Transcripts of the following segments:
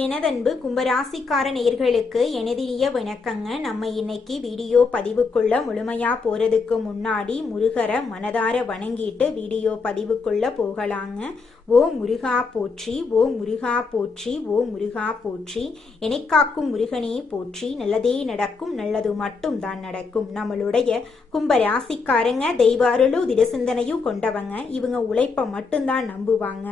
எனதன்பு கும்பராசிக்கார நேயர்களுக்கு எனதினிய வணக்கங்க. நம்ம இன்னைக்கு வீடியோ பதிவுக்குள்ள முழுமையா போறதுக்கு முன்னாடி முருகரை மனதார வணங்கிட்டு வீடியோ பதிவுக்குள்ள போகலாங்க. ஓ முருகா போற்றி, ஓ முருகா போற்றி, ஓ முருகா போற்றி, எனைக்காக்கும் முருகனே போற்றி, நல்லதே நடக்கும், நல்லது மட்டும் தான் நடக்கும். நம்மளுடைய கும்பராசிக்காரங்க தெய்வ அருளும் திடசிந்தனையும் கொண்டவங்க. இவங்க உழைப்ப மட்டும்தான் நம்புவாங்க.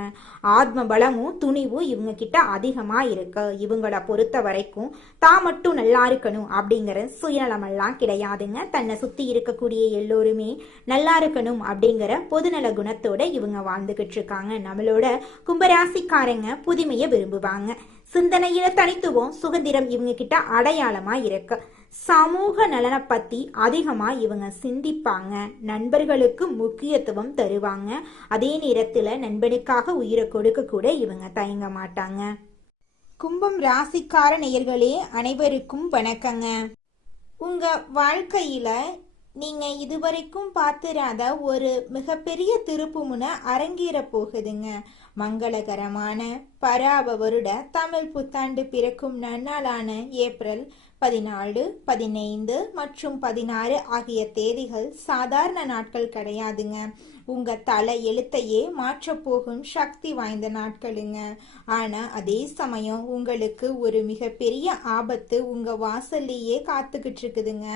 ஆத்ம பலமும் துணிவும் இவங்க கிட்ட அதிகமா இருக்கு. இவங்களை பொறுத்த வரைக்கும் தான் மட்டும் நல்லா இருக்கணும் அப்படிங்கிற சுயநலமெல்லாம் கிடையாதுங்க. தன்னை சுத்தி இருக்கக்கூடிய எல்லோருமே நல்லா இருக்கணும் அப்படிங்கிற பொதுநல குணத்தோட இவங்க வாழ்ந்துகிட்டு இருக்காங்க. நம்மளோட கும்பராசிக்காரங்க புதுமையை விரும்புவாங்க. சிந்தனையில தனித்துவம் சுதந்திரம் இவங்க கிட்ட அடையாளமா இருக்கு. சமூக நலனை பத்தி அதிகமா இவங்க சிந்திப்பாங்க. நண்பர்களுக்கு முக்கியத்துவம் தருவாங்க. அதே நேரத்துல நண்பனுக்காக உயிரை கொடுக்க கூட இவங்க தயங்க மாட்டாங்க. கும்பம் ராசிக்கார நேயர்களே அனைவருக்கும் வணக்கங்க. உங்க வாழ்க்கையில நீங்க இதுவரைக்கும் பார்த்திராத ஒரு மிகப்பெரிய திருப்புமுனை அரங்கேற போகுதுங்க. மங்களகரமான பராப வருட தமிழ் புத்தாண்டு பிறக்கும் நன்னாளான ஏப்ரல் 14, 15 மற்றும் 16 ஆகிய தேதிகள் சாதாரண நாட்கள் கிடையாதுங்க. உங்க தலை எழுத்தையே மாற்றப்போகும் சக்தி வாய்ந்த நாட்களுங்க. ஆனா அதே சமயம் உங்களுக்கு ஒரு மிகப்பெரிய ஆபத்து உங்க வாசல்லையே காத்துக்கிட்டு இருக்குதுங்க.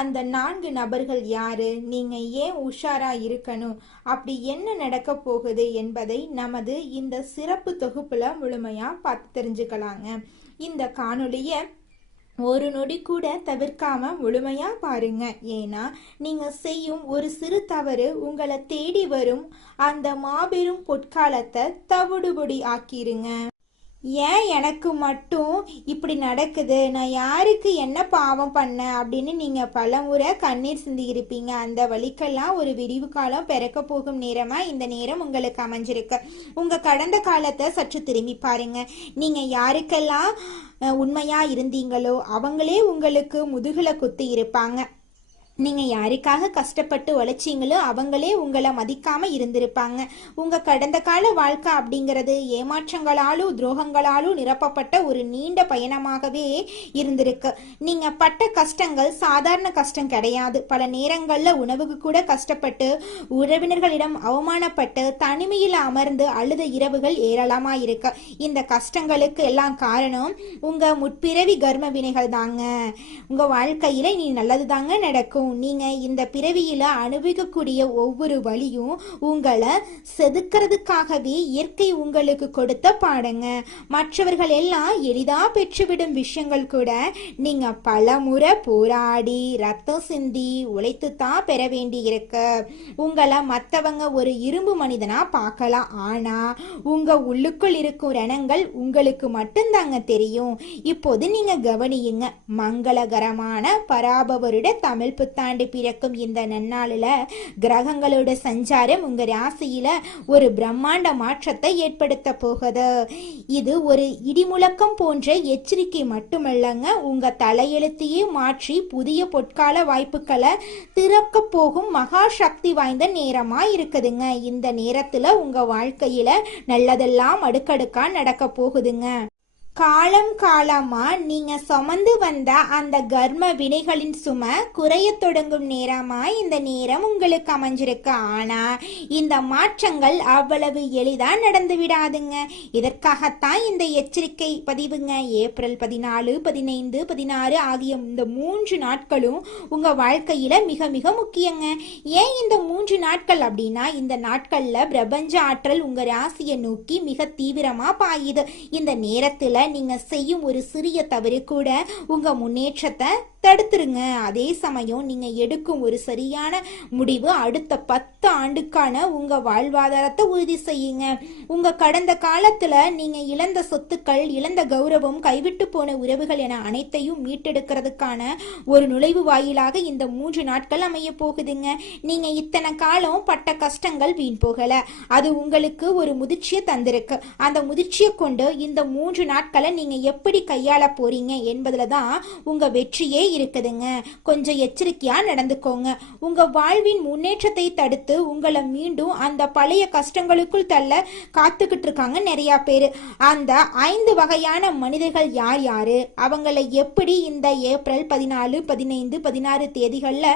அந்த 4 நபர்கள் யாரு, நீங்க ஏன் உஷாரா இருக்கணும், அப்படி என்ன நடக்க போகுது என்பதை நமது இந்த சிறப்பு தொகுப்புல முழுமையா பார்த்து தெரிஞ்சுக்கலாங்க. இந்த காணொளிய ஒரு நொடி கூட தவிர்க்காம முழுமையா பாருங்க. ஏன்னா நீங்க செய்யும் ஒரு சிறு தவறு உங்களை தேடி வரும் அந்த மாபெரும் பொற்காலத்தை தவிடுபொடி ஆக்கிருங்க. ஏன் எனக்கு மட்டும் இப்படி நடக்குது, நான் யாருக்கு என்ன பாவம் பண்ணேன் அப்படின்னு நீங்க பலமுறை கண்ணீர் சிந்தி இருப்பீங்க. அந்த வழிக்கெல்லாம் ஒரு விரிவு காலம் பிறக்க போகும் நேரமா இந்த நேரம் உங்களுக்கு அமைஞ்சிருக்கு. உங்க கடந்த காலத்தை சற்று திரும்பி பாருங்க. நீங்க யாருக்கெல்லாம் உண்மையா இருந்தீங்களோ அவங்களே உங்களுக்கு முதுகுல குத்தி இருப்பாங்க. நீங்க யாருக்காக கஷ்டப்பட்டு உழைச்சிங்களோ அவங்களே உங்களை மதிக்காம இருந்திருப்பாங்க. உங்க கடந்த கால வாழ்க்கை அப்படிங்கிறது ஏமாற்றங்களாலும் துரோகங்களாலும் நிரப்பப்பட்ட ஒரு நீண்ட பயணமாகவே இருந்திருக்கு. நீங்க பட்ட கஷ்டங்கள் சாதாரண கஷ்டம் கிடையாது. பல நேரங்கள்ல உணவுக்கு கூட கஷ்டப்பட்டு, உறவினர்களிடம் அவமானப்பட்டு, தனிமையில் அமர்ந்து அழுத இரவுகள் ஏராளமா இருக்கு. இந்த கஷ்டங்களுக்கு எல்லாம் காரணம் உங்க முற்பிறவி கர்ம வினைகள் தாங்க. உங்க வாழ்க்கையில நீ நல்லது தாங்க நடக்கும். நீங்க இந்த பிறவியில அனுபவிக்கக்கூடிய ஒவ்வொரு வழியும் உங்களை செதுக்கிறதுக்காகவே இயற்கை உங்களுக்கு கொடுத்த பாடங்க. மற்றவர்கள் எல்லாம் எளிதா பெற்றுவிடும் விஷயங்கள் கூட நீங்க பல முறை போராடி ரத்தம் சிந்தி உழைத்து தான் பெற வேண்டி இருக்கு. உங்களை மற்றவங்க ஒரு இரும்பு மனிதனா பார்க்கலாம். ஆனா உங்க உள்ளுக்குள் இருக்கும் ரணங்கள் உங்களுக்கு மட்டும்தாங்க தெரியும். இப்போது நீங்க கவனியுங்க. மங்களகரமான பராபவருட தமிழ் புத்தாண்டு பிறக்கும் இந்த நன்னாளில கிரகங்களோட சஞ்சாரம் உங்க ராசியில ஒரு பிரம்மாண்ட மாற்றத்தை ஏற்படுத்த போகுது. இது ஒரு இடிமுழக்கம் போன்ற எச்சரிக்கை மட்டுமல்லங்க, உங்க தலையெழுத்தையே மாற்றி புதிய பொற்கால வாய்ப்புகளை திறக்க போகும் மகா சக்தி வாய்ந்த நேரமா இருக்குதுங்க. இந்த நேரத்துல உங்க வாழ்க்கையில நல்லதெல்லாம் அடுக்கடுக்கா நடக்க போகுதுங்க. காலம் காலமா நீங்க சுமந்து வந்த அந்த கர்ம வினைகளின் சுமை குறைய தொடங்கும் நேரமா இந்த நேரம் உங்களுக்கு அமைஞ்சிருக்கு. ஆனா இந்த மாற்றங்கள் அவ்வளவு எளிதா நடந்து விடாதுங்க. இதற்காகத்தான் இந்த எச்சரிக்கை பதிவுங்க. ஏப்ரல் 14, 15, 16 ஆகிய இந்த 3 நாட்களும் உங்க வாழ்க்கையில மிக மிக முக்கியங்க. ஏன் இந்த 3 நாட்கள் அப்படின்னா, இந்த நாட்கள்ல பிரபஞ்ச ஆற்றல் உங்க ராசியை நோக்கி மிக தீவிரமா பாயுது. இந்த நேரத்துல நீங்க செய்யும் ஒரு சிறிய தவறு கூட உங்க முன்னேற்றத்தை தடுத்துருங்க. அதே சமயம் நீங்க எடுக்கும் ஒரு சரியான முடிவு அடுத்த 10 ஆண்டுக்கான உங்க வாழ்வாதாரத்தை உறுதி செய்யுங்க. உங்க கடந்த காலத்துல நீங்க இழந்த சொத்துக்கள், இழந்த கௌரவம், கைவிட்டு போன உறவுகள் என அனைத்தையும் மீட்டெடுக்கிறதுக்கான ஒரு நுழைவு வாயிலாக இந்த 3 நாட்கள் அமைய போகுதுங்க. நீங்க இத்தனை காலம் பட்ட கஷ்டங்கள் வீண் போகல. அது உங்களுக்கு ஒரு முதிர்ச்சியை தந்திருக்கு. அந்த முதிர்ச்சியை கொண்டு இந்த 3 நாட்களை நீங்க எப்படி கையாள போறீங்க என்பதுல தான் உங்க வெற்றியே இருக்குதுங்க. கொஞ்சம் எச்சரிக்கையா நடந்துக்கோங்க. உங்க வாழ்வின் முன்னேற்றத்தை தடுத்து உங்களை மீண்டும் அந்த பழைய கஷ்டங்களுக்குள் தள்ள காத்துக்கிட்டு இருக்காங்க நிறைய பேரு. அந்த 5 வகையான மனிதர்கள் யார் யாரு, அவங்களை எப்படி இந்த ஏப்ரல் 14, 15, 16 தேதிகள்ல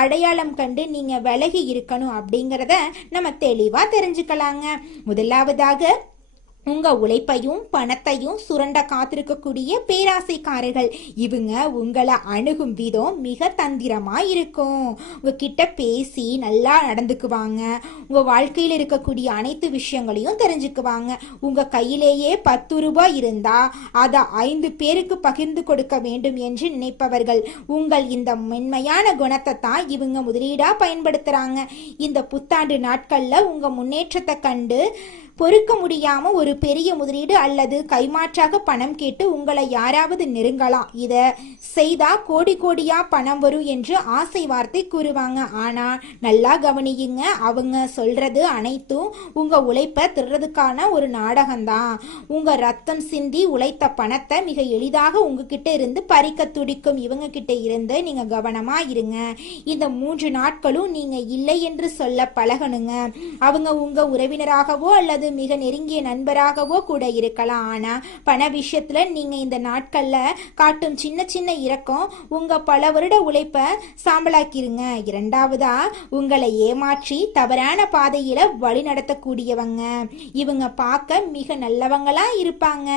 அடையாளம் கண்டு நீங்க விலகி இருக்கணும் அப்படிங்கிறத நம்ம தெளிவா தெரிஞ்சுக்கலாங்க. முதலாவதாக, உங்க உழைப்பையும் பணத்தையும் சுரண்ட காத்திருக்கக்கூடிய பேராசைக்காரர்கள். இவங்க உங்களை அணுகும் விதம் மிக தந்திரமா இருக்கும். உங்ககிட்ட பேசி நல்லா நடந்துக்குவாங்க. உங்க வாழ்க்கையில் இருக்கக்கூடிய அனைத்து விஷயங்களையும் தெரிஞ்சுக்குவாங்க. உங்க கையிலேயே 10 ரூபாய் இருந்தா அதை 5 பேருக்கு பகிர்ந்து கொடுக்க வேண்டும் என்று நினைப்பவர்கள். உங்கள் இந்த மென்மையான குணத்தை தான் இவங்க முதலீடா பயன்படுத்துறாங்க. இந்த புத்தாண்டு நாட்கள்ல உங்க முன்னேற்றத்தை கண்டு பொறுக்க முடியாம ஒரு பெரிய முதலீடு அல்லது கைமாற்றாக பணம் கேட்டு உங்களை யாராவது நெருங்கலாம். இத செய்தா கோடி கோடியா பணம் வரும் என்று ஆசை வார்த்தை கூறுவாங்க. ஆனா நல்லா கவனியுங்க, அவங்க சொல்றது அனைத்தும் உங்க உழைப்பை திருறதுக்கான ஒரு நாடகம்தான். உங்க ரத்தம் சிந்தி உழைத்த பணத்தை மிக எளிதாக உங்ககிட்ட இருந்து பறிக்க துடிக்கும் இவங்க கிட்ட இருந்து நீங்க கவனமா இருங்க. இந்த 3 நாட்களும் நீங்க இல்லை என்று சொல்ல பழகணுங்க. அவங்க உங்க உறவினராகவோ அல்லது மிக நெருங்கிய நண்பராகவோ கூட இருக்கலாம். ஆனா பண விஷயத்துல நீங்க இந்த நாட்கள்ல காட்டும் சின்ன சின்ன இரக்கம் உங்க பல வருட உழைப்ப சாம்பலாக்கிருங்க. இரண்டாவதா, உங்களை ஏமாற்றி தவறான பாதையில வழி நடத்தக்கூடியவங்க. இவங்க பார்க்க மிக நல்லவங்களா இருப்பாங்க.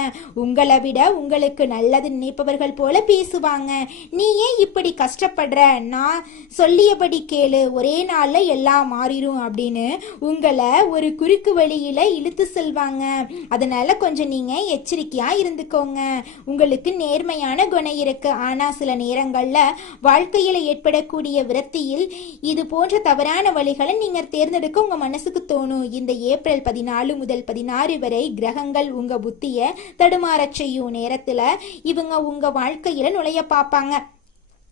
உங்களை விட உங்களுக்கு நல்லது நினைப்பவர்கள் போல பேசுவாங்க. நீ ஏன் இப்படி கஷ்டப்படுற, நான் சொல்லியபடி கேளு, ஒரே நாள்ல எல்லாம் மாறிடும் அப்படின்னு உங்களை ஒரு குறுக்கு வழியில இழுத்து செல்வாங்க. அதனால கொஞ்சம் நீங்க எச்சரிக்கையா இருந்துக்கோங்க. உங்களுக்கு நேர்மையான குணம் இருக்கு. ஆனா சில நேரங்கள்ல வாழ்க்கையில ஏற்படக்கூடிய விரக்தியில் இது போன்ற தவறான வழிகளை நீங்க தேர்ந்தெடுக்க உங்க மனசுக்கு தோணும். இந்த ஏப்ரல் 14 முதல் 16 வரை கிரகங்கள் உங்க புத்திய தடுமாறச் செய்யும் நேரத்துல இவங்க உங்க வாழ்க்கையில நுழைய பார்ப்பாங்க.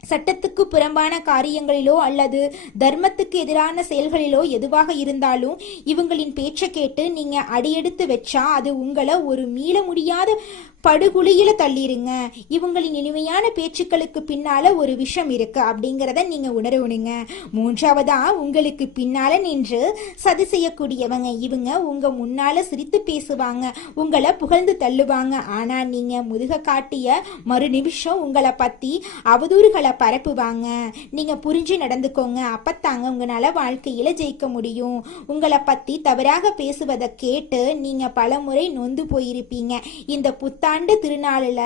சட்டத்துக்கு புறம்பான காரியங்களிலோ அல்லது தர்மத்துக்கு எதிரான செயல்களிலோ எதுவாக இருந்தாலும் இவங்களின் பேச்சை கேட்டு நீங்க அடியெடுத்து வச்சா அது உங்களை ஒரு மீள முடியாத படுகுழியில தள்ளிருங்க. இவங்களின் இனிமையான பேச்சுக்களுக்கு பின்னால ஒரு விஷம் இருக்கு அப்படிங்கிறத நீங்க உணரணுங்க. மூன்றாவதா, உங்களுக்கு பின்னால நின்று சதி செய்யக்கூடியவங்க. இவங்க உங்க முன்னால சிரித்து பேசுவாங்க, உங்களை புகழ்ந்து தள்ளுவாங்க. ஆனா நீங்க முதுக காட்டிய மறு நிமிஷம் உங்களை பத்தி அவதூறுகளை பரப்புவாங்க. நீங்க புரிஞ்சு நடந்துக்கோங்க. அப்பத்தாங்க உங்களால வாழ்க்கையில ஜெயிக்க முடியும். உங்களை பத்தி தவறாக பேசுவதை கேட்டு நீங்க பல முறை நொந்து போயிருப்பீங்க. இந்த புத்தாண்டு திருநாளில்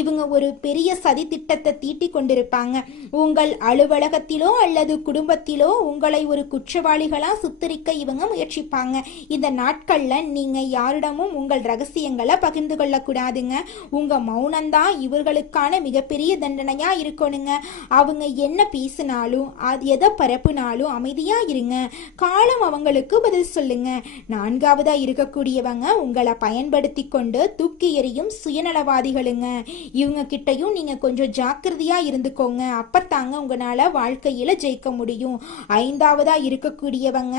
இவங்க ஒரு பெரிய சதி திட்டத்தை தீட்டி கொண்டிருப்பாங்க. உங்கள் அலுவலகத்திலோ அல்லது குடும்பத்திலோ உங்களை ஒரு குற்றவாளிகளா சுத்தரிக்க இவங்க முயற்சிப்பாங்க. இந்த நாட்கள்ல நீங்க யாரிடமும் உங்கள் ரகசியங்களை பகிர்ந்து கொள்ள கூடாதுங்க. உங்க மௌனம்தான் இவர்களுக்கான மிகப்பெரிய தண்டனையா இருக்கணுங்க. அவங்க என்ன பேசினாலும் எதை பரப்புனாலும் அமைதியா இருங்க. காலம் அவங்களுக்கு பதில் சொல்லுங்க. நான்காவதா இருக்கக்கூடியவங்க உங்களை பயன்படுத்தி கொண்டு தூக்கி எறியும் சுயநலவாதிகளுங்க. இவங்க கிட்டையும் நீங்க கொஞ்சம் ஜாக்கிரதையா இருந்துக்கோங்க. அப்பத்தாங்க உங்களால வாழ்க்கையில ஜெயிக்க முடியும். ஐந்தாவதா இருக்கக்கூடியவங்க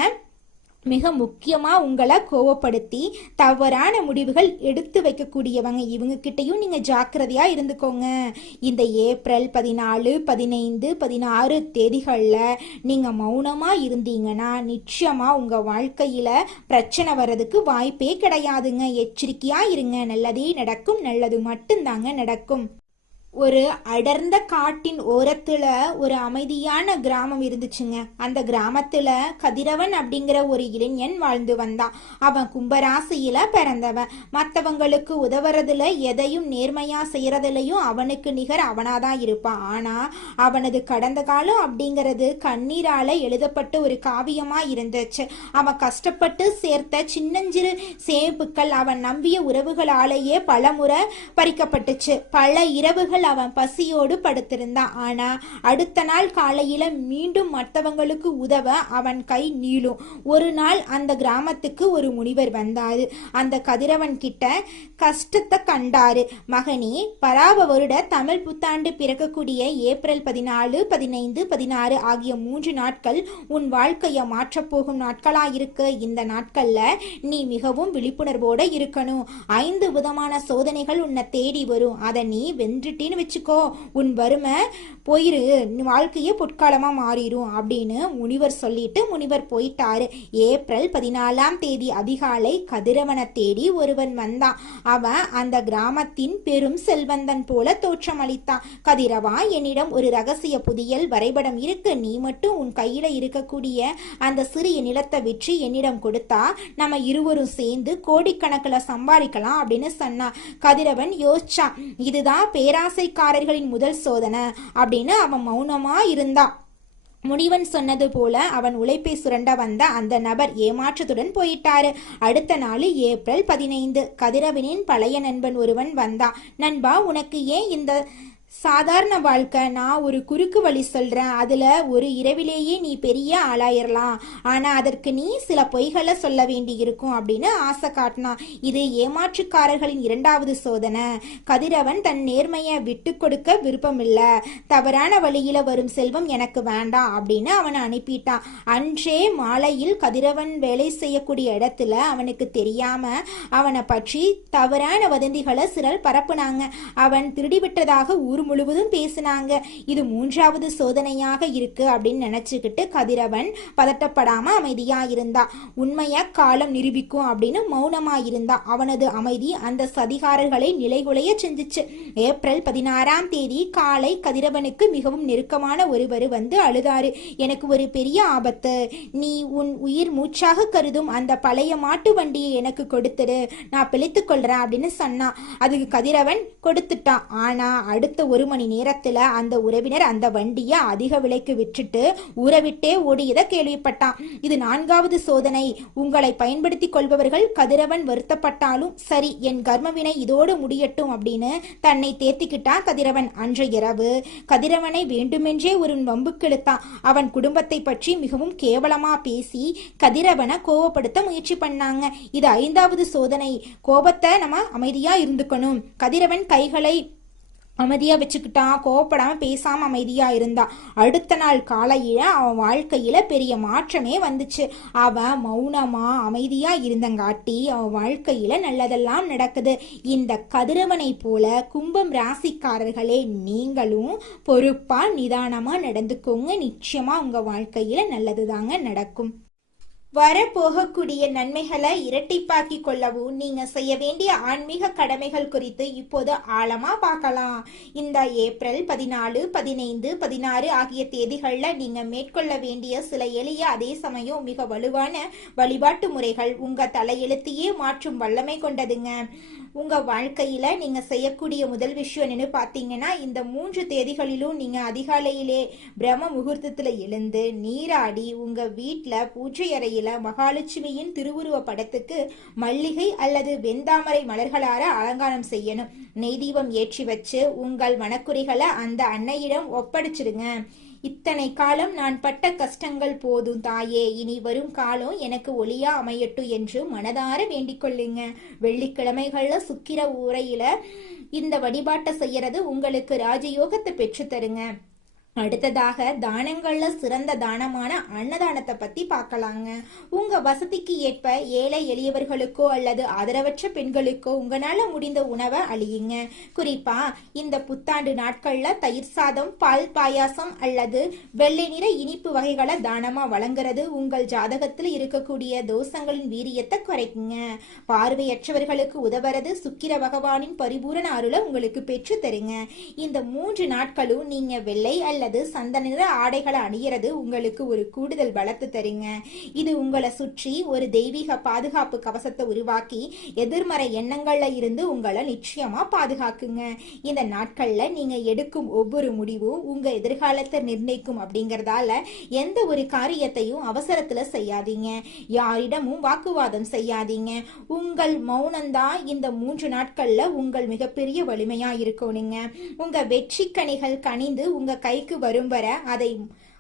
மிக முக்கியமா உங்களை கோவப்படுத்தி தவறான முடிவுகள் எடுத்து வைக்கக்கூடியவங்க. இவங்க கிட்டையும் நீங்க ஜாக்கிரதையா இருந்துக்கோங்க. இந்த ஏப்ரல் 14, 15, 16 தேதிகள்ல நீங்க மௌனமா இருந்தீங்கன்னா நிச்சயமா உங்க வாழ்க்கையில பிரச்சனை வர்றதுக்கு வாய்ப்பே கிடையாதுங்க. எச்சரிக்கையா இருங்க. நல்லதே நடக்கும், நல்லது மட்டும்தாங்க நடக்கும். ஒரு அடர்ந்த காட்டின் ஓரத்துல ஒரு அமைதியான கிராமம் இருந்துச்சுங்க. அந்த கிராமத்துல கதிரவன் அப்படிங்கிற ஒரு இளைஞன் வாழ்ந்து வந்தான். அவன் கும்பராசியில பிறந்தவன். மற்றவங்களுக்கு உதவுறதுல எதையும் நேர்மையா செய்யறதுலயும் அவனுக்கு நிகர் அவனாதான் இருப்பான். ஆனா அவனது கடந்த காலம் அப்படிங்கிறது கண்ணீரால எழுதப்பட்ட ஒரு காவியமா இருந்துச்சு. அவன் கஷ்டப்பட்டு சேர்த்த சின்னஞ்சிறு சேமிப்புகள் அவன் நம்பிய உறவுகளாலேயே பலமுறை பறிக்கப்பட்டுச்சு. பல இரவுகள் அவன் பசியோடு படுத்திருந்தான். ஆனா அடுத்த நாள் காலையில மீண்டும் மற்றவங்களுக்கு உதவ அவன் கை நீளும். ஒரு நாள் அந்த கிராமத்துக்கு ஒரு முனிவர் வந்தாரு. அந்த கதிரவன் கிட்ட கஷ்டத்தை கண்டாரு. மகனே, பராப வருட தமிழ் புத்தாண்டு பிறக்கக்கூடிய ஏப்ரல் 14, 15, 16 ஆகிய 3 நாட்கள் உன் வாழ்க்கைய மாற்றப்போகும் நாட்களா இருக்கு. இந்த நாட்கள்ல நீ மிகவும் விழிப்புணர்வோட இருக்கணும். 5 விதமான சோதனைகள் உன்னை தேடி வரும். அதை நீ வென்றுட்டின்னு செஞ்சேன்னு வச்சுக்கோ, உன் வறுமை போயிரு, வாழ்க்கையே பொற்காலமா மாறிடும் அப்படின்னு முனிவர் சொல்லிட்டு முனிவர் போயிட்டாரு. ஏப்ரல் 14ஆம் தேதி அதிகாலை கதிரவனை தேடி ஒருவன் வந்தான். அவன் அந்த கிராமத்தின் பெரும் செல்வந்தன் போல தோற்றம் அளித்தான். கதிரவா, என்னிடம் ஒரு ரகசிய புதியல் வரைபடம் இருக்கு. நீ மட்டும் உன் கையில இருக்கக்கூடிய அந்த சிறிய நிலத்தை விற்று என்னிடம் கொடுத்தா நம்ம இருவரும் சேர்ந்து கோடிக்கணக்கில் சம்பாதிக்கலாம் அப்படின்னு சொன்னான். கதிரவன் யோசிச்சான், இதுதான் பேராசைக்காரர்களின் முதல் சோதனை அப்படின்னு அவன் மௌனமா இருந்தான். முனிவன் சொன்னது போல அவன் உழைப்பை சுரண்ட வந்த அந்த நபர் ஏமாற்றத்துடன் போயிட்டாரு. அடுத்த நாள் ஏப்ரல் 15, கதிரவனின் பழைய நண்பன் ஒருவன் வந்தான். நண்பா, உனக்கு ஏன் இந்த சாதாரண வாழ்க்கை? நான் ஒரு குறுக்கு வழி சொல்றேன், அதுல ஒரு இரவிலேயே நீ பெரிய ஆளாயிரலாம். ஆனா அதற்கு நீ சில பொய்களை சொல்ல வேண்டி இருக்கும் அப்படின்னு ஆசை காட்டினான். இது ஏமாற்றுக்காரர்களின் இரண்டாவது சோதனை. கதிரவன் தன் நேர்மையை விட்டு கொடுக்க விருப்பம் இல்ல. தவறான வழியில வரும் செல்வம் எனக்கு வேண்டாம் அப்படின்னு அவனை அனுப்பிட்டான். அன்றே மாலையில் கதிரவன் வேலை செய்யக்கூடிய இடத்துல அவனுக்கு தெரியாம அவனை பற்றி தவறான வதந்திகளை சிலர் பரப்புனாங்க. அவன் திருடிவிட்டதாக ஊர் முழுவதும் பேசினாங்க. இது மூன்றாவது சோதனையாக இருக்கு அப்படின்னு நினைச்சுக்கிட்டு கதிரவன் பதட்டப்படாம அமைதியா இருந்தா. உண்மைய காலம் நிரூபிக்கும் அப்படின்னு மௌனமா இருந்தா. அவனது அமைதி அந்த சதிகாரர்களை நிலைகுலைய செஞ்சிச்சு. ஏப்ரல் 16ஆம் தேதி காலை கதிரவனுக்கு மிகவும் நெருக்கமான ஒருவர் வந்து அழுதாரு. எனக்கு ஒரு பெரிய ஆபத்து. நீ உன் உயிர் மூச்சாக கருதும் அந்த பழைய மாட்டு வண்டியை எனக்கு கொடுத்துடு, நான் பிழைத்துக் கொள்றேன் அப்படின்னு சொன்னான். அதுக்கு கதிரவன் கொடுத்துட்டான். ஆனா அடுத்த ஒரு மணி நேரத்துல அந்த உறவினர் அந்த வண்டியை அதிக விலைக்கு விற்றுட்டு ஊரை விட்டே ஓடியதை கேள்விப்பட்டான். இது நான்காவது சோதனை. உங்களை பயன்படுத்திக் கொள்பவர்கள் கதிரவன் வருத்தப்பட்டாலும் சரி, என் கர்மவினை இதோடு முடியட்டும் அப்படின்னு தன்னை தேத்திக்கிட்டான் கதிரவன். அன்றைய இரவு கதிரவனை வேண்டுமென்றே ஒரு வம்புக்கு இழுத்தான். அவன் குடும்பத்தை பற்றி மிகவும் கேவலமா பேசி கதிரவனை கோவப்படுத்த முயற்சி பண்ணாங்க. இது 5வது சோதனை. கோபத்தை நம்ம அமைதியா இருந்துக்கணும். கதிரவன் கைகளை அமைதியா வச்சுக்கிட்டான். கோவப்படாம பேசாம அமைதியா இருந்தான். அடுத்த நாள் காலையில அவன் வாழ்க்கையில பெரிய மாற்றமே வந்துச்சு. அவன் மௌனமா அமைதியா இருந்தங்காட்டி அவன் வாழ்க்கையில நல்லதெல்லாம் நடக்குது. இந்த கதிரவனை போல கும்பம் ராசிக்காரர்களே, நீங்களும் பொறுப்பா நிதானமா நடந்துக்கோங்க. நிச்சயமா உங்க வாழ்க்கையில நல்லதுதாங்க நடக்கும். வரப்போகக்கூடிய நன்மைகளை இரட்டிப்பாக்கி கொள்ளவும் நீங்க செய்ய வேண்டிய ஆன்மீக கடமைகள் குறித்து இப்போது ஆழமா பார்க்கலாம். இந்த ஏப்ரல் 14, 15, 16 ஆகிய தேதிகள்ல நீங்க மேற்கொள்ள வேண்டிய சில எளிய அதே சமயம் மிக வலுவான வழிபாட்டு முறைகள் உங்க தலையெழுத்தையே மாற்றும் வல்லமை கொண்டதுங்க. உங்க வாழ்க்கையில நீங்க செய்யக்கூடிய முதல் விஷயம் என்னன்னு பாத்தீங்கன்னா, இந்த 3 தேதிகளிலும் நீங்க அதிகாலையிலே பிரம்ம முகூர்த்தத்துல எழுந்து நீராடி உங்க வீட்டுல பூஜை அறையில மகாலட்சுமியின் திருவுருவ படத்துக்கு மல்லிகை அல்லது வெந்தாமரை மலர்களார அலங்காரம் செய்யணும். நெய் தீபம் ஏற்றி வச்சு உங்கள் மனக்குறைகளை அந்த அன்னையிடம் ஒப்படைச்சிடுங்க. இத்தனை காலம் நான் பட்ட கஷ்டங்கள் போதும் தாயே, இனி வரும் காலம் எனக்கு ஒளியா அமையட்டும் என்று மனதார வேண்டிக் கொள்ளுங்க. வெள்ளிக்கிழமைகள்ல சுக்கிர உரையில இந்த வழிபாட்டை செய்யறது உங்களுக்கு ராஜயோகத்தை பெற்று தருங்க. அடுத்ததாக தானங்கள்ல சிறந்த தானமான அன்னதானத்தை பத்தி பார்க்கலாங்க. உங்க வசதிக்கு ஏற்ப ஏழை எளியவர்களுக்கோ அல்லது ஆதரவற்ற பெண்களுக்கோ உங்களால முடிந்த உணவை அளியுங்க. குறிப்பா இந்த புத்தாண்டு நாட்கள்ல தயிர் சாதம், பால் பாயாசம் அல்லது வெள்ளை நிற இனிப்பு வகைகளை தானமா வழங்குறது உங்கள் ஜாதகத்தில் இருக்கக்கூடிய தோஷங்களின் வீரியத்தை குறைக்குங்க. பார்வையற்றவர்களுக்கு உதவுறது சுக்கிர பகவானின் பரிபூரண அருளை உங்களுக்கு பெற்று தருங்க. இந்த 3 நாட்களும் நீங்க வெள்ளை அல்லது சந்தன நிற ஆடைகளை அணியறது உங்களுக்கு ஒரு கூடுதல் பலத்தை தருங்க. இது உங்களை சுற்றி ஒரு தெய்வீக பாதுகாப்பு கவசத்தை உருவாக்கி எதிர்மறை எண்ணங்கள்ல இருந்து உங்களை நிச்சயமா பாதுகாக்குங்க. இந்த நாட்கள்ல நீங்க எடுக்கும் ஒவ்வொரு முடிவும் உங்க எதிர்காலத்தை நிர்ணயிக்கும் அப்படிங்கறதால எந்த ஒரு காரியத்தையும் அவசரத்துல செய்யாதீங்க. யாரிடமும் வாக்குவாதம் செய்யாதீங்க. உங்கள் மௌனம்தான் இந்த 3 நாட்கள்ல உங்கள் மிகப்பெரிய வலிமையா இருக்கணுங்க. உங்க வெற்றி கனிகள் கனிந்து உங்க கைக்கு வரும் வர அதை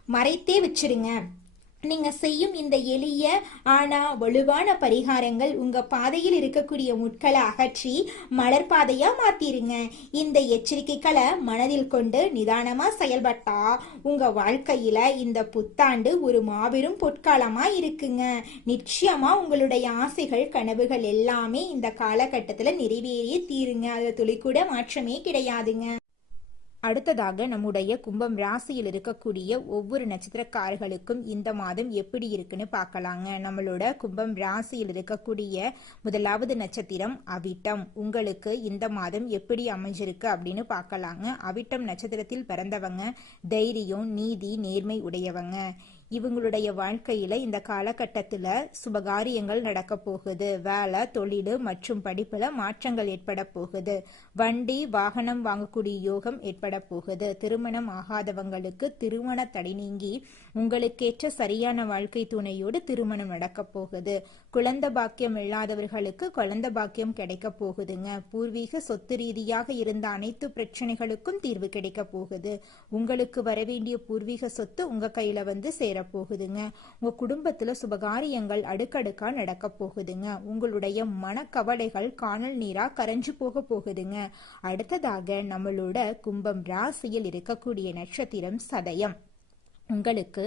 மறைத்தே வச்சிருங்க. நீங்க செய்யும் இந்த எளிய ஆனா வலுவான பரிகாரங்கள் உங்க பாதையில் இருக்கக்கூடிய முட்களை அகற்றி மலர் பாதையா மாத்திருங்க. இந்த எச்சரிக்கைகளை மனதில் கொண்டு நிதானமா செயல்பட்டா உங்க வாழ்க்கையில இந்த புத்தாண்டு ஒரு மாபெரும் பொற்காலமா இருக்குங்க. நிச்சயமா உங்களுடைய ஆசைகள் கனவுகள் எல்லாமே இந்த காலகட்டத்துல நிறைவேறிய தீருங்க. அது துளி கூட மாற்றமே கிடையாதுங்க. அடுத்ததாக நம்முடைய கும்பம் ராசியில் இருக்கக்கூடிய ஒவ்வொரு நட்சத்திரக்காரர்களுக்கும் இந்த மாதம் எப்படி இருக்குன்னு பார்க்கலாங்க. நம்மளோட கும்பம் ராசியில் இருக்கக்கூடிய முதலாவது நட்சத்திரம் அவிட்டம். உங்களுக்கு இந்த மாதம் எப்படி அமைஞ்சிருக்கு அப்படின்னு பார்க்கலாங்க. அவிட்டம் நட்சத்திரத்தில் பிறந்தவங்க தைரியம், நீதி, நேர்மை உடையவங்க. இவங்களுடைய வாழ்க்கையில இந்த காலகட்டத்தில் சுபகாரியங்கள் நடக்க போகுது. வேலை, தொழில் மற்றும் படிப்புல மாற்றங்கள் ஏற்பட போகுது. வண்டி, வாகனம் வாங்கக்கூடிய யோகம் ஏற்பட போகுது. திருமணம் ஆகாதவங்களுக்கு திருமண தடை நீங்கி உங்களுக்கேற்ற சரியான வாழ்க்கை துணையோடு திருமணம் நடக்க போகுது. குழந்தை பாக்கியம் இல்லாதவர்களுக்கு குழந்தை பாக்கியம் கிடைக்க போகுதுங்க. பூர்வீக சொத்து ரீதியாக இருந்த அனைத்து பிரச்சனைகளுக்கும் தீர்வு கிடைக்க போகுது. உங்களுக்கு வரவேண்டிய பூர்வீக சொத்து உங்க கையில வந்து போகுதுங்க. உங்க குடும்பத்துல சுபகாரியங்கள் அடுக்கடுக்கா நடக்க போகுதுங்க. உங்களுடைய மனக்கவலைகள் காணல் நீரா கரைஞ்சு போக போகுதுங்க. அடுத்ததாக நம்மளோட கும்பம் ராசியில் இருக்கக்கூடிய நட்சத்திரம் சதயம். உங்களுக்கு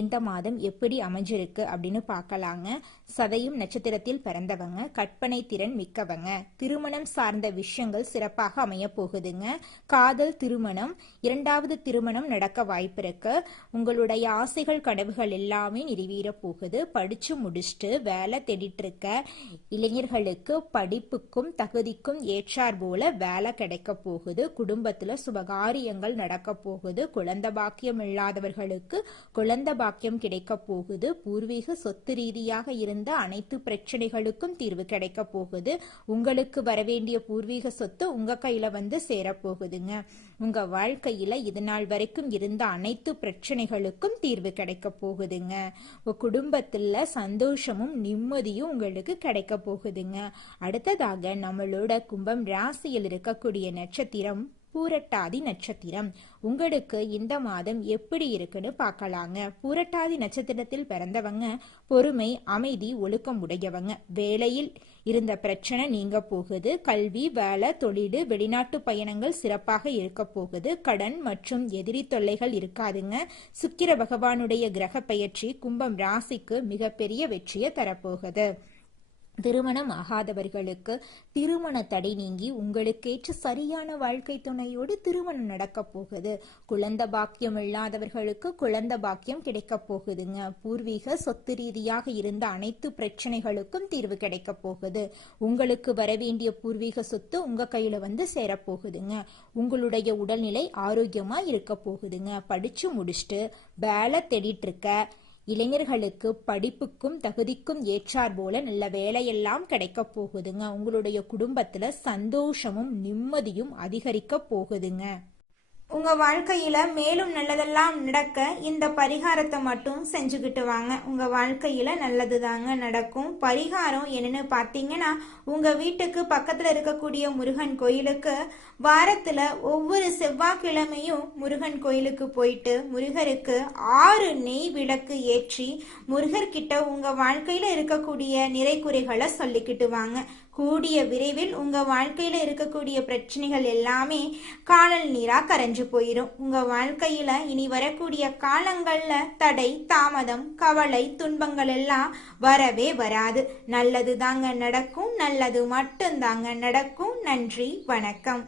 இந்த மாதம் எப்படி அமைஞ்சிருக்கு அப்படின்னு பார்க்கலாங்க. சதயம் நட்சத்திரத்தில் பிறந்தவங்க கற்பனை திறன் மிக்கவங்க. திருமணம் சார்ந்த விஷயங்கள் சிறப்பாக அமைய போகுதுங்க. காதல், திருமணம், இரண்டாவது திருமணம் நடக்க வாய்ப்பு இருக்கு. உங்களுடைய ஆசைகள், கனவுகள் எல்லாமே நிறைவேற போகுது. படிச்சு முடிச்சுட்டு வேலை தேடிட்டு இருக்க இளைஞர்களுக்கு படிப்புக்கும் தகுதிக்கும் ஏற்றார் போல வேலை கிடைக்க போகுது. குடும்பத்துல சுபகாரியங்கள் நடக்க போகுது. குழந்தை பாக்கியம் இல்லாதவர்களுக்கு குழந்தை பாக்கியம் கிடைக்க போகுது. பூர்வீக சொத்து ரீதியாக இருந்த அனைத்து பிரச்சனைகளுக்கும் தீர்வு கிடைக்க போகுது. உங்களுக்கு வரவேண்டிய பூர்வீக சொத்து உங்க கையில வந்து சேரப்போகுதுங்க. உங்க வாழ்க்கையில இது நாள் வரைக்கும் இருந்த அனைத்து பிரச்சனைகளுக்கும் தீர்வு கிடைக்க போகுதுங்க. உங்க குடும்பத்துல சந்தோஷமும் நிம்மதியும் உங்களுக்கு கிடைக்க போகுதுங்க. அடுத்ததாக நம்மளோட கும்பம் ராசியில் இருக்கக்கூடிய நட்சத்திரம் பூரட்டாதி நட்சத்திரம். உங்களுக்கு இந்த மாதம் எப்படி இருக்குன்னு பார்க்கலாங்க. பூரட்டாதி நட்சத்திரத்தில் பிறந்தவங்க பொறுமை, அமைதி, ஒழுக்கம் உடையவங்க. வேலையில் இருந்த பிரச்சனை நீங்க போகுது. கல்வி, வேலை, தொழில், வெளிநாட்டு பயணங்கள் சிறப்பாக இருக்க போகுது. கடன் மற்றும் எதிரி தொல்லைகள் இருக்காதுங்க. சுக்கிர பகவானுடைய கிரக பெயர்ச்சி கும்பம் ராசிக்கு மிகப்பெரிய வெற்றியை தரப்போகுது. திருமணம் ஆகாதவர்களுக்கு திருமண தடை நீங்கி உங்களுக்கேற்ற சரியான வாழ்க்கை துணையோடு திருமணம் நடக்க போகுது. குழந்தை பாக்கியம் இல்லாதவர்களுக்கு குழந்தை பாக்கியம் கிடைக்க போகுதுங்க. பூர்வீக சொத்து ரீதியாக இருந்த அனைத்து பிரச்சனைகளுக்கும் தீர்வு கிடைக்க போகுது. உங்களுக்கு வரவேண்டிய பூர்வீக சொத்து உங்க கையில வந்து சேரப்போகுதுங்க. உங்களுடைய உடல்நிலை ஆரோக்கியமா இருக்க போகுதுங்க. படிச்சு முடிச்சுட்டு வேலை தேடிட்டு இருக்க இளைஞர்களுக்கு படிப்புக்கும் தகுதிக்கும் ஏற்றார் போல நல்ல வேலையெல்லாம் கிடைக்க போகுதுங்க. உங்களுடைய குடும்பத்துல சந்தோஷமும் நிம்மதியும் அதிகரிக்க போகுதுங்க. உங்க வாழ்க்கையில மேலும் நல்லதெல்லாம் நடக்க இந்த பரிகாரத்தை மட்டும் செஞ்சுக்கிட்டு வாங்க. உங்க வாழ்க்கையில நல்லது தாங்க நடக்கும். பரிகாரம் என்னன்னு பார்த்தீங்கன்னா, உங்க வீட்டுக்கு பக்கத்துல இருக்கக்கூடிய முருகன் கோயிலுக்கு வாரத்துல ஒவ்வொரு செவ்வாய்க்கிழமையும் முருகன் கோயிலுக்கு போயிட்டு முருகருக்கு 6 நெய் விளக்கு ஏற்றி முருகர்கிட்ட உங்க வாழ்க்கையில இருக்கக்கூடிய நிறை குறைகளை சொல்லிக்கிட்டு வாங்க. கூடிய விரைவில் உங்க வாழ்க்கையில இருக்கக்கூடிய பிரச்சனைகள் எல்லாமே காணல் நீரா கரைஞ்சு போயிடும். உங்க வாழ்க்கையில இனி வரக்கூடிய காலங்கள்ல தடை, தாமதம், கவலை, துன்பங்கள் எல்லாம் வரவே வராது. நல்லது தாங்க நடக்கும். நல்லது மட்டும் தாங்க நடக்கும். நன்றி, வணக்கம்.